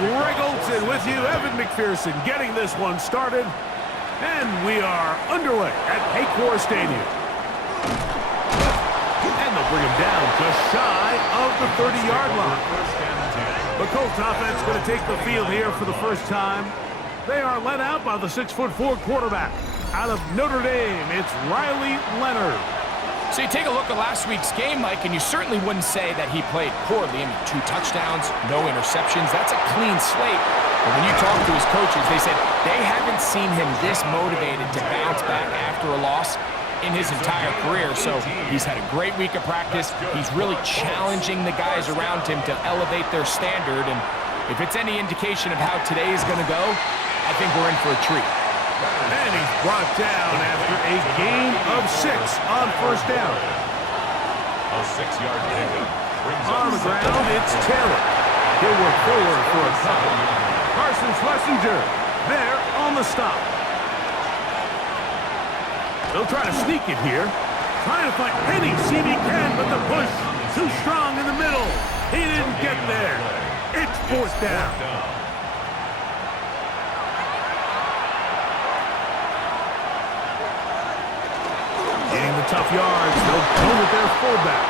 Greg Olson with you, Evan McPherson getting this one started. And we are underway at Paycor Stadium. And they'll bring him down just shy of the 30-yard line. The Colts offense going to take the field here for the first time. They are led out by the 6'4" quarterback. Out of Notre Dame, it's Riley Leonard. So you take a look at last week's game, Mike, and you certainly wouldn't say that he played poorly. I mean, 2 touchdowns, no interceptions. That's a clean slate. But when you talk to his coaches, they said they haven't seen him this motivated to bounce back after a loss in his entire career. So he's had a great week of practice. He's really challenging the guys around him to elevate their standard. And if it's any indication of how today is going to go, I think we're in for a treat. And he's brought down after a gain of 6 on first down. A 6-yard pickup. On the ground, it's Taylor. He'll work forward for a couple. Carson Schlesinger there on the stop. They'll try to sneak it here. Trying to find Penny. See if he can, but the push too strong in the middle. He didn't get there. It's fourth down. Getting the tough yards. They'll go with their fullback.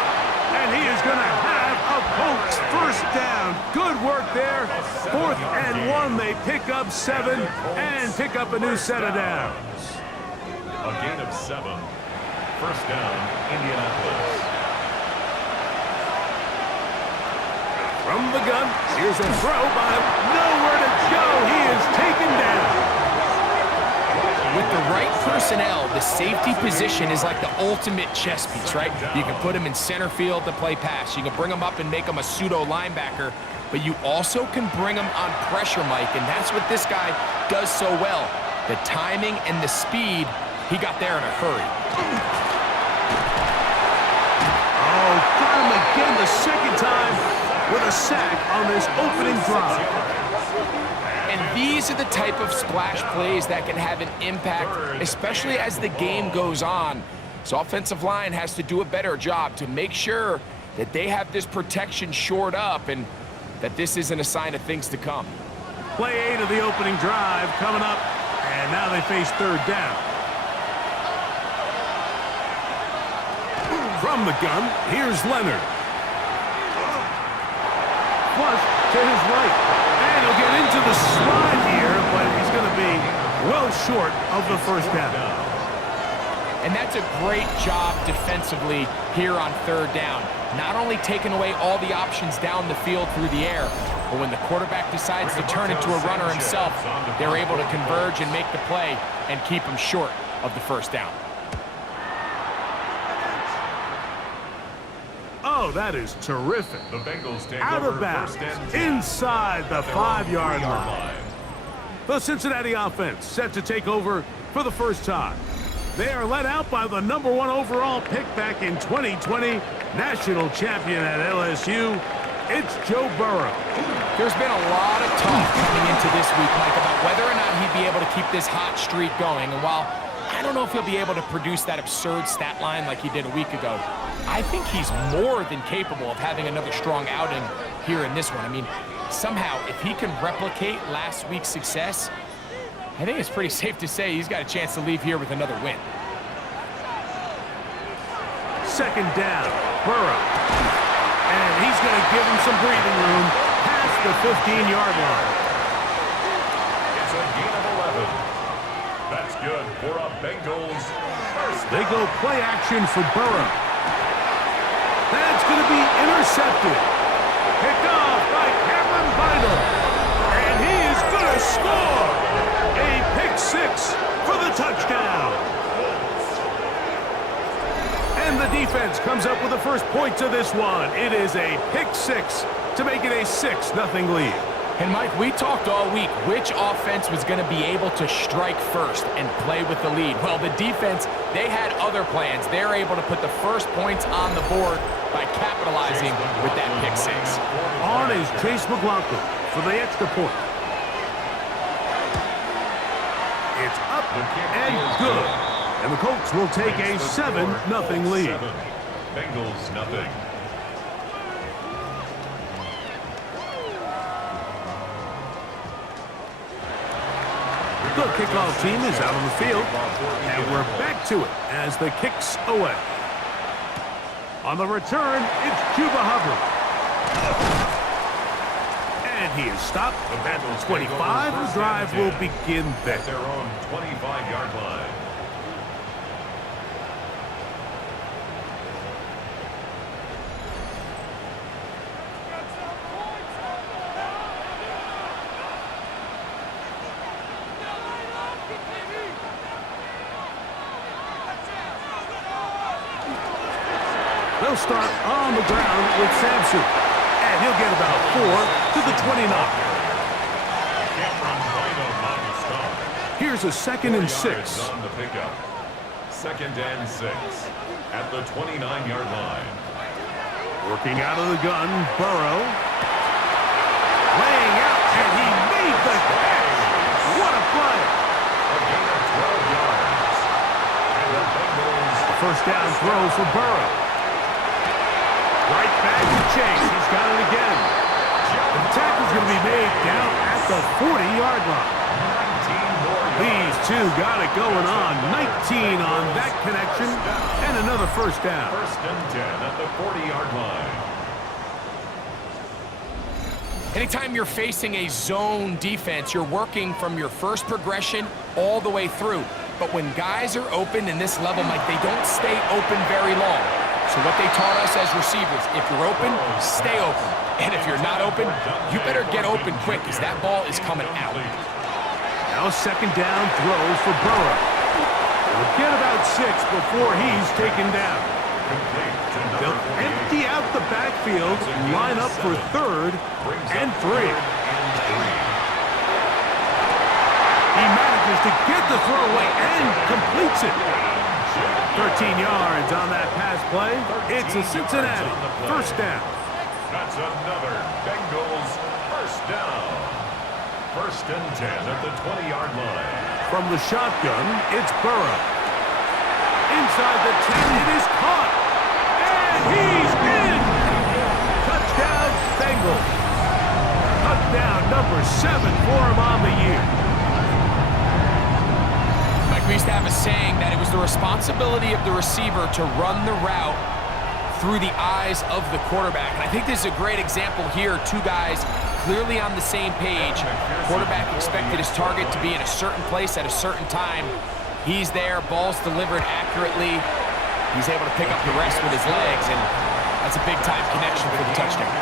And he is going to have a Colts first down. Good work there. 4th and 1. They pick up 7 and pick up a new set of downs. A gain of 7. First down, Indianapolis. From the gun, here's a throw by nowhere to go. He is taken down. With the right personnel, the safety position is like the ultimate chess piece, right? You can put him in center field to play pass. You can bring him up and make him a pseudo linebacker, but you also can bring him on pressure, Mike, and that's what this guy does so well. The timing and the speed, he got there in a hurry. Oh, got him again the second time with a sack on this opening drive. And these are the type of splash plays that can have an impact, especially as the game goes on. So offensive line has to do a better job to make sure that they have this protection shored up and that this isn't a sign of things to come. Play 8 of the opening drive coming up, and now they face third down. From the gun, here's Leonard. Flush to his right. And he'll get into the slide here, but he's going to be well short of the first down. And that's a great job defensively here on third down. Not only taking away all the options down the field through the air, but when the quarterback decides to turn into a runner himself, they're able to converge and make the play and keep him short of the first down. Oh, that is terrific. The Bengals take out over of bounds, first and 10 inside the 5-yard line. The Cincinnati offense set to take over for the first time. They are led out by the #1 overall pick back in 2020, national champion at LSU. It's Joe Burrow. There's been a lot of talk coming into this week, Mike, about whether or not he'd be able to keep this hot streak going. And while I don't know if he'll be able to produce that absurd stat line like he did a week ago, I think he's more than capable of having another strong outing here in this one. I mean, somehow, if he can replicate last week's success, I think it's pretty safe to say he's got a chance to leave here with another win. Second down, Burrow. And he's going to give him some breathing room past the 15-yard line. It's a gain of 11. That's good for a Bengals first. They go play action for Burrow. That's going to be intercepted. Picked off by Cameron Vidal. And he is going to score. A pick 6 for the touchdown. And the defense comes up with the first point to this one. It is a pick 6 to make it a 6-0 lead. And Mike, we talked all week which offense was going to be able to strike first and play with the lead. Well, the defense, they had other plans. They're able to put the first points on the board by capitalizing with that pick 6. On is Chase McLaughlin for the extra point. It's up and good. And the Colts will take a 7-0 lead. Bengals nothing. The kickoff team is out on the field, and we're back to it as the kick's away. On the return, it's Cuba Hubbard. And he is stopped at the 25. The drive will begin there. At their own 25-yard line. They'll start on the ground with Samson. And he'll get about 4 to the 29. Here's a 2nd and 6. On the pickup. 2nd and 6 at the 29-yard line. Working out of the gun, Burrow. Laying out, and he made the catch. What a play. A gain of 12 yards. And the Bengals. A first down throw for Burrow. Right back to Chase. He's got it again. The tackle's going to be made down at the 40-yard line. These two got it going on. 19 on that connection, and another first down. 1st and 10 at the 40-yard line. Anytime you're facing a zone defense, you're working from your first progression all the way through. But when guys are open in this level, Mike, they don't stay open very long. So what they taught us as receivers, if you're open, stay open. And if you're not open, you better get open quick because that ball is coming out. Now a 2nd down throw for Burrow. They'll get about 6 before he's taken down. They'll empty out the backfield and line up for 3rd and 3. He manages to get the throw away and completes it. 13 yards on that pass play. It's a Cincinnati 1st down. That's another Bengals 1st down. 1st and 10 at the 20-yard line. From the shotgun, it's Burrow. Inside the 10, it is caught. And he's in! Touchdown, Bengals. Touchdown number 7 for him on the year. We used to have a saying that it was the responsibility of the receiver to run the route through the eyes of the quarterback. And I think this is a great example here. 2 guys clearly on the same page. Quarterback expected his target to be in a certain place at a certain time. He's there, ball's delivered accurately. He's able to pick up the rest with his legs, and that's a big-time connection for the touchdown.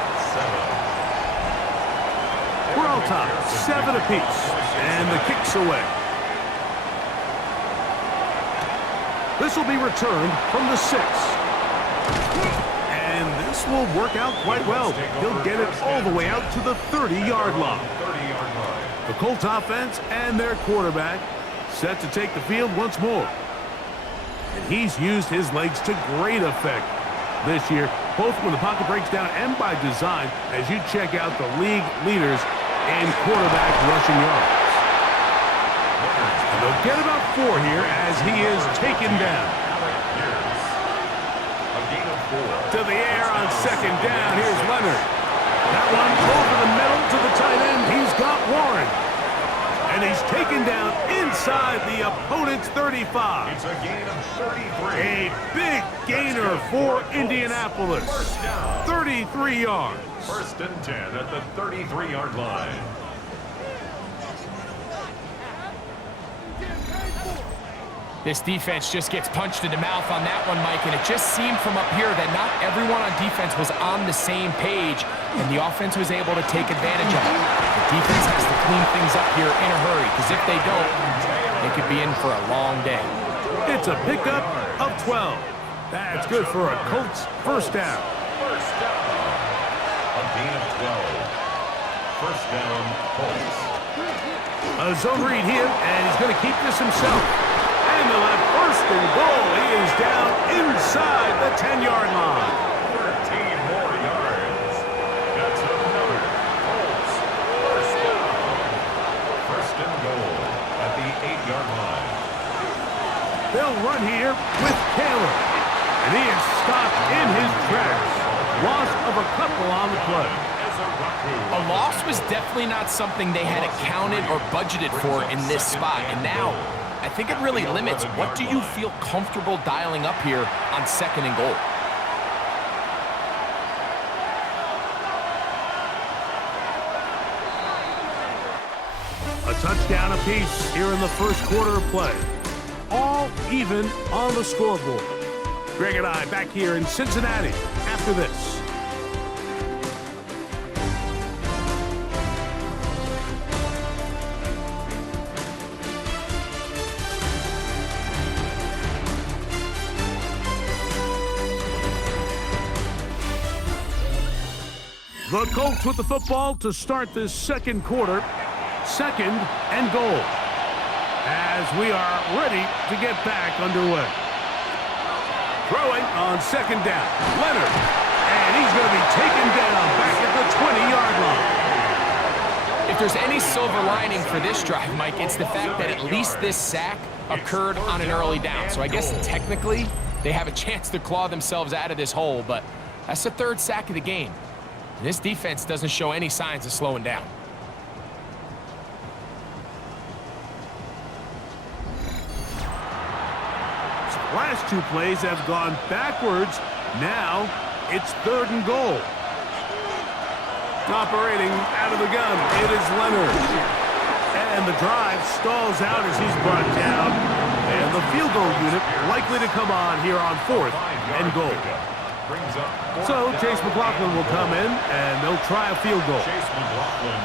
We're all tied, 7 apiece, and the kick's away. This will be returned from the 6. And this will work out quite well. He'll get it all the way out to the 30-yard line. The Colts offense and their quarterback set to take the field once more. And he's used his legs to great effect this year, both when the pocket breaks down and by design, as you check out the league leaders in quarterback rushing yards. And they'll get about 4 here as he is taken down. To the air on 2nd down. Here's Leonard. That one over the middle to the tight end. He's got Warren. And he's taken down inside the opponent's 35. It's a gain of 33. A big gainer for Indianapolis. 33 yards. 1st and 10 at the 33-yard line. This defense just gets punched in the mouth on that one, Mike, and it just seemed from up here that not everyone on defense was on the same page, and the offense was able to take advantage of it. The defense has to clean things up here in a hurry, because if they don't, they could be in for a long day. It's a pickup of 12. That's good for a Colts 1st down. 1st down. A gain of 12. 1st down, Colts. A zone read here, and he's going to keep this himself. And they'll have 1st and goal. He is down inside the 10-yard line. 13 more yards. That's another Colts 1st down. 1st and goal at the 8-yard line. They'll run here with Taylor. And he is stopped in his tracks. Loss of a couple on the play. A loss was definitely not something they had accounted or budgeted for in this spot. And now, I think it really limits what do you feel comfortable dialing up here on 2nd and goal. A touchdown apiece here in the first quarter of play. All even on the scoreboard. Greg and I back here in Cincinnati after this. The Colts with the football to start this second quarter. 2nd and goal. As we are ready to get back underway. Throwing on 2nd down. Leonard. And he's going to be taken down back at the 20-yard line. If there's any silver lining for this drive, Mike, it's the fact that at least this sack occurred on an early down. So I guess technically they have a chance to claw themselves out of this hole, but that's the 3rd sack of the game. This defense doesn't show any signs of slowing down. Last 2 plays have gone backwards. Now it's 3rd and goal. Operating out of the gun, it is Leonard. And the drive stalls out as he's brought down. And the field goal unit likely to come on here on 4th and goal. So Chase McLaughlin will come in and they'll try a field goal.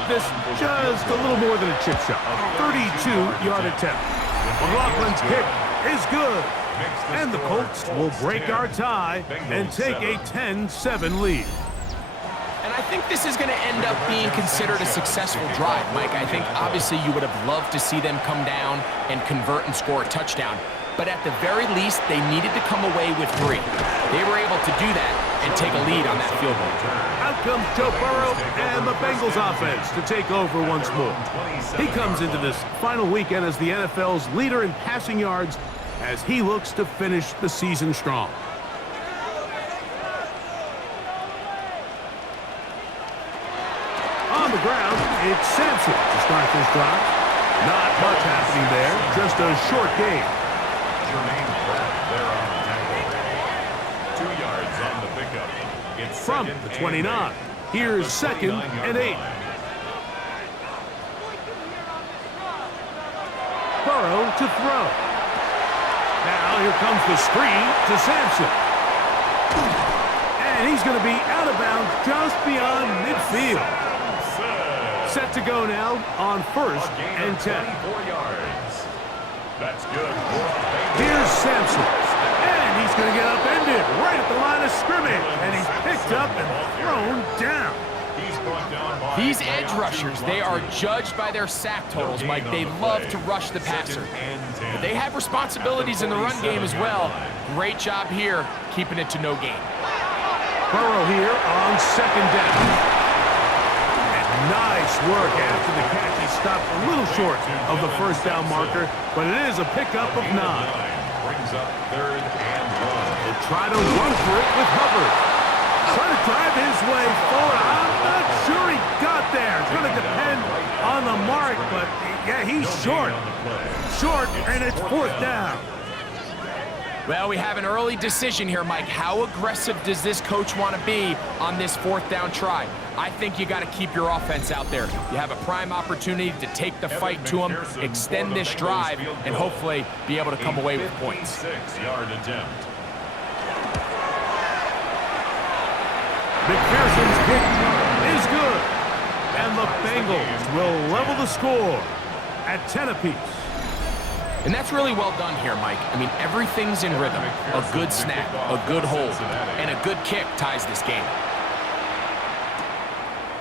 This just a little more than a chip shot. 32-yard attempt. McLaughlin's kick is good. And the Colts will break our tie and take a 10-7 lead. And I think this is going to end up being considered a successful drive, Mike. I think obviously you would have loved to see them come down and convert and score a touchdown. But at the very least, they needed to come away with 3. They were able to do that and take a lead on that field goal. Out comes Joe Burrow and the Bengals offense to take over once more. He comes into this final weekend as the NFL's leader in passing yards as he looks to finish the season strong. On the ground, it's Sampson to start this drive. Not much happening there, just a short gain. From the 29, here's 2nd and 8. Burrow to throw. Now here comes the screen to Sampson. And he's going to be out of bounds just beyond midfield. Set to go now on 1st and 10. That's good. Here's Sampson. And he's going to get upended right at the line of scrimmage. And he's picked up and thrown down. These edge rushers, they are judged by their sack totals, Mike. They love to rush the passer. But they have responsibilities in the run game as well. Great job here, keeping it to no gain. Burrow here on 2nd down. And nice work after the catch. He stopped a little short of the 1st down marker, but it is a pickup of 9. Brings up 3rd and 1. They'll try to run for it with Hubbard. Trying to drive his way forward. I'm not sure he got there. It's going to depend on the mark, but yeah, he's short. Short, and it's 4th down. Well, we have an early decision here, Mike. How aggressive does this coach want to be on this 4th down try? I think you got to keep your offense out there. You have a prime opportunity to take the fight to them, extend this drive, and hopefully be able to come away with points. 6-yard attempt. McPherson's kick is good. And the Bengals will level the score at 10 apiece. And that's really well done here, Mike. I mean, everything's in rhythm. A good snap, a good hold, and a good kick ties this game.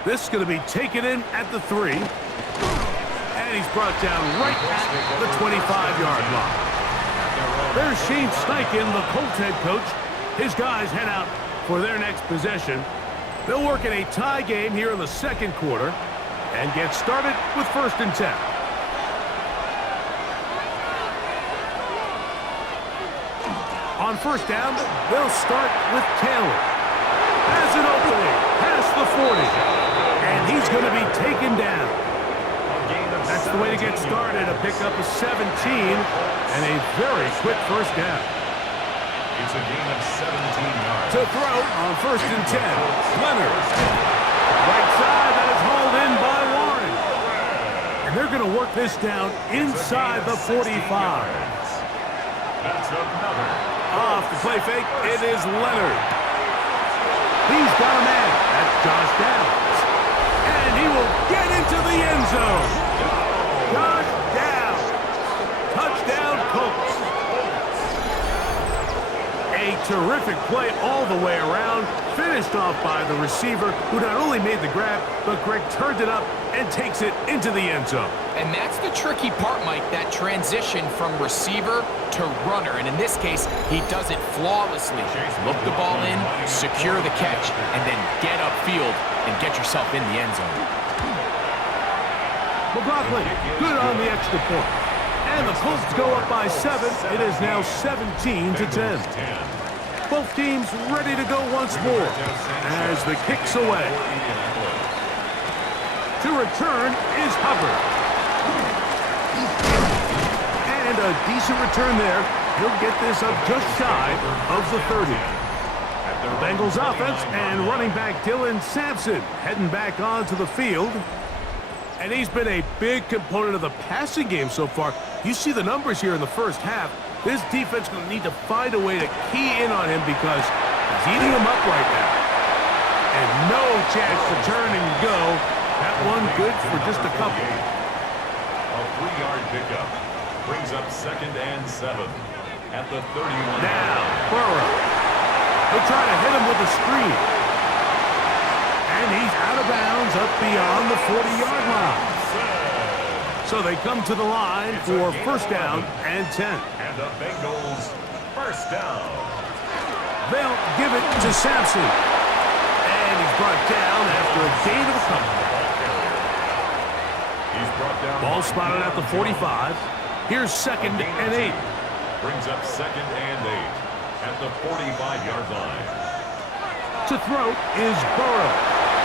This is going to be taken in at the 3. And he's brought down right at the 25-yard line. There's Shane Steichen, the Colts head coach. His guys head out for their next possession. They'll work in a tie game here in the 2nd quarter and get started with 1st and 10. On 1st down, they'll start with Taylor. Has an opening past the 40. And he's going to be taken down. That's the way to get started. A pickup of 17 and a very quick first down. It's a gain of 17 yards. To throw on 1st and 10. Leonard. Right side, that is hauled in by Warren. And they're going to work this down inside the 45. That's another. Off the play fake, it is Leonard. He's got a man. That's Josh Downs. And he will get into the end zone. Josh Downs. Touchdown, Colts. A terrific play all the way around. Finished off by the receiver, who not only made the grab, but Greg turned it up and takes it into the end zone. And that's the tricky part, Mike, that transition from receiver to runner. And in this case, he does it flawlessly. Look the ball in, secure the catch, and then get upfield and get yourself in the end zone. McLaughlin, good on the extra point. And the Colts go up by 7. It is now 17-10. Both teams ready to go once more as the kick's away. To return is Hubbard. And a decent return there. He'll get this up just shy of the 30. The Bengals offense and running back Dylan Sampson heading back onto the field. And he's been a big component of the passing game so far. You see the numbers here in the first half. This defense going to need to find a way to key in on him because he's eating him up right now. And no chance to turn and go. That one good for just a couple. A 3-yard pickup brings up 2nd and 7 at the 31. Now, Burrow. He'll try to hit him with a screen. And he's out of bounds up beyond the 40-yard line. So they come to the line for 1st down and 10. And the Bengals 1st down. They'll give it to Sampson. And he's brought down after a gain of a couple. He's brought down. Ball spotted at the 45. Here's 2nd and 8. Brings up 2nd and 8 at the 45-yard line. To throw is Burrow.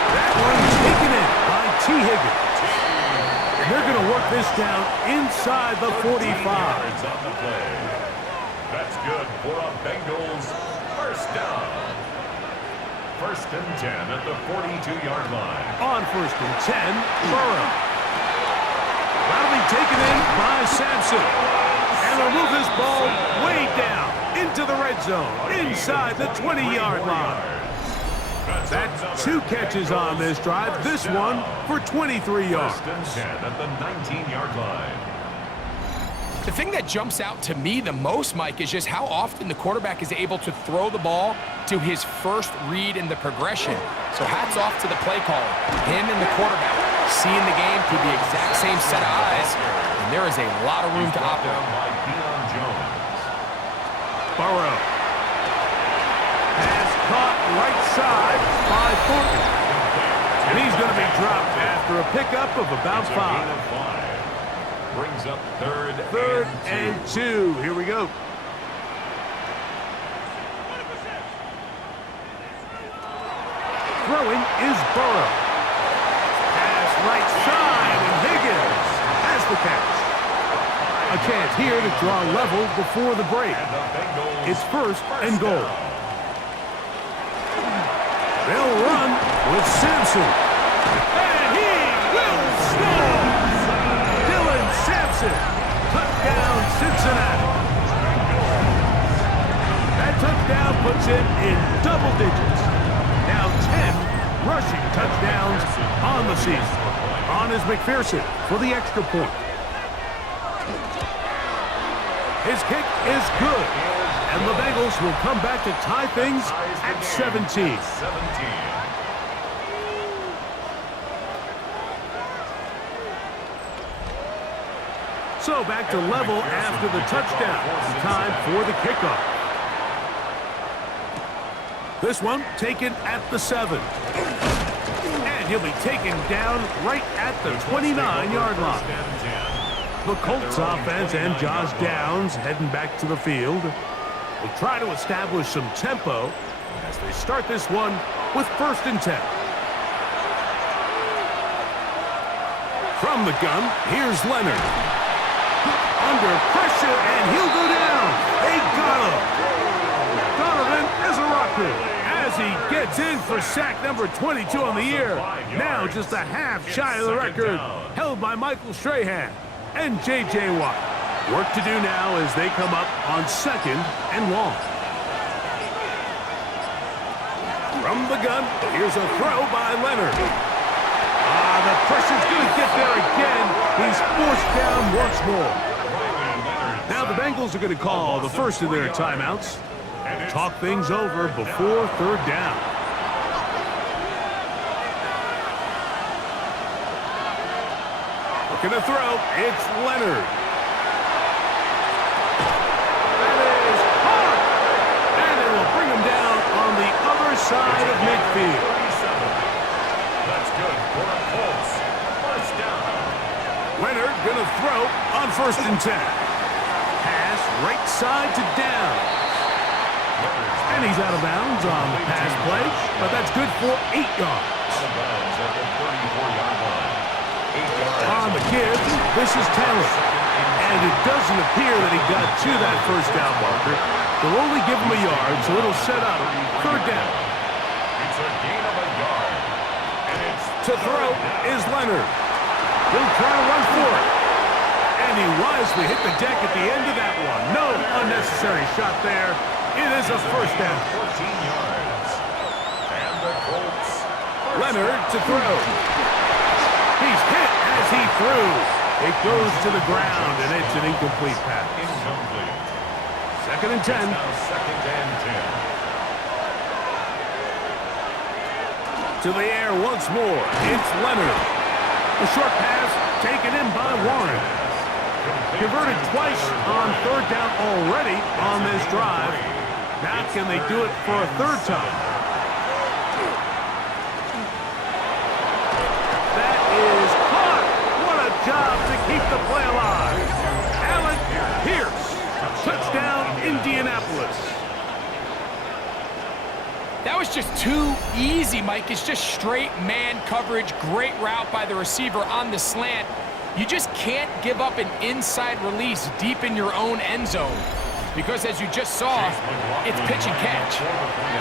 That one taken in by T. Higgins. And they're going to work this down inside the 45. Yards on the play. That's good for a Bengals 1st down. 1st and 10 at the 42-yard line. On 1st and 10, Burrow. That'll be taken in by Sampson. And they'll move this ball way down into the red zone, inside the 20-yard line. That's 2 catches on this drive. This one for 23 yards. 1st and 10 at the 19-yard line. The thing that jumps out to me the most, Mike, is just how often the quarterback is able to throw the ball to his first read in the progression. So hats off to the play caller. Him and the quarterback seeing the game through the exact same set of eyes, and there is a lot of room to operate. Burrow. Pass caught right side by Thornton. And he's going to be dropped after a pickup of about 5. Brings up 3rd and 2. Here we go. Throwing is Burrow. Pass right side, and Higgins has the catch. A chance here to draw level before the break. It's 1st and goal. They'll run with Sampson. And he will score! Dylan Sampson. Touchdown, Cincinnati. That touchdown puts him in double digits. Now 10 rushing touchdowns on the season. On is McPherson for the extra point. His kick is good. And the Bengals will come back to tie things at 17. So back to level after the touchdown. Time for the kickoff. This one taken at the 7. And he'll be taken down right at the 29-yard line. The Colts offense and Josh Downs heading back to the field. Will try to establish some tempo as they start this one with 1st and 10. From the gun, here's Leonard. Under pressure, and he'll go down. They got him. Donovan is a rocker as he gets in for sack number 22 on the year. Now just a half shy of the record held by Michael Strahan and J.J. Watt. Work to do now as they come up on 2nd and long. From the gun, here's a throw by Leonard. The pressure's going to get there again. He's forced down once more. Now the Bengals are going to call the first of their timeouts. Talk things over before 3rd down. Looking to throw, it's Leonard. That is hard. And it will bring him down on the other side of midfield. That's good for the Colts. First down. Leonard going to throw on 1st and 10. Pass right side to down. And he's out of bounds on the pass play, but that's good for 8 yards. On the give, this is Taylor. And it doesn't appear that he got to that first down marker. They'll only give him a yard, so it'll set up 3rd down. It's a gain of a yard. And it's to throw is Leonard. He'll try to run for it. And he wisely hit the deck at the end of that one. No unnecessary shot there. It is a first down. 14 yards. And the Colts. Leonard to throw. He's hit as he threw. It goes to the ground, and it's an incomplete pass. Incomplete. 2nd and 10. Now 2nd and 10. To the air once more. It's Leonard. The short pass taken in by Warren. Converted twice on 3rd down already on this drive. Now can they do it for a 3rd time? That is caught. What a job to keep the play alive. Allen Pierce. Touchdown, Indianapolis. That was just too easy, Mike. It's just straight man coverage. Great route by the receiver on the slant. You just can't give up an inside release deep in your own end zone. Because as you just saw, it's pitch and catch.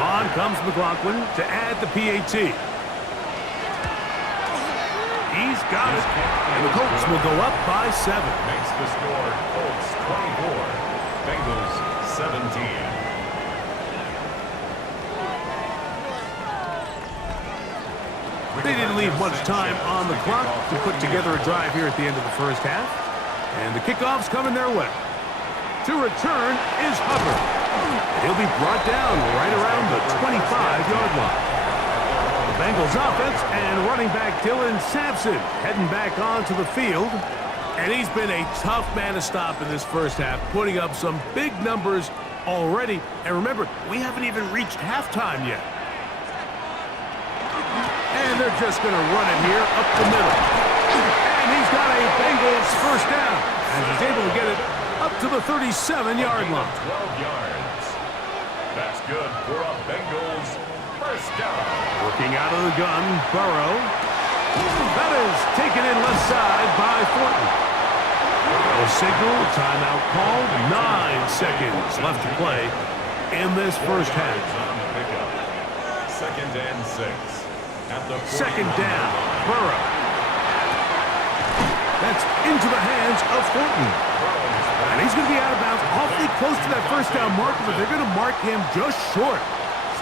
On comes McLaughlin to add the PAT. He's got it. And the Colts will go up by 7. Makes the score Colts 24, Bengals 17. They didn't leave much time on the clock to put together a drive here at the end of the first half. And the kickoff's coming their way. To return is Hubbard. He'll be brought down right around the 25-yard line. The Bengals offense and running back Dylan Sampson heading back onto the field. And he's been a tough man to stop in this first half, putting up some big numbers already. And remember, we haven't even reached halftime yet. And they're just going to run it here up the middle. And he's got a Bengals first down. And he's able to get it up to the 37-yard line. 12 yards. That's good for a Bengals first down. Working out of the gun, Burrow. That is taken in left side by Thornton. No signal, timeout called. 9 seconds left to play in this first half. On the pickup. 2nd and 6. At the 2nd down, Burrow. That's into the hands of Thornton. And he's going to be out of bounds awfully close to that first down marker, but they're going to mark him just short.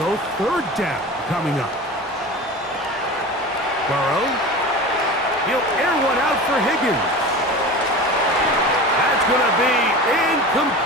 So 3rd down coming up. Burrow. He'll air one out for Higgins. That's going to be incomplete.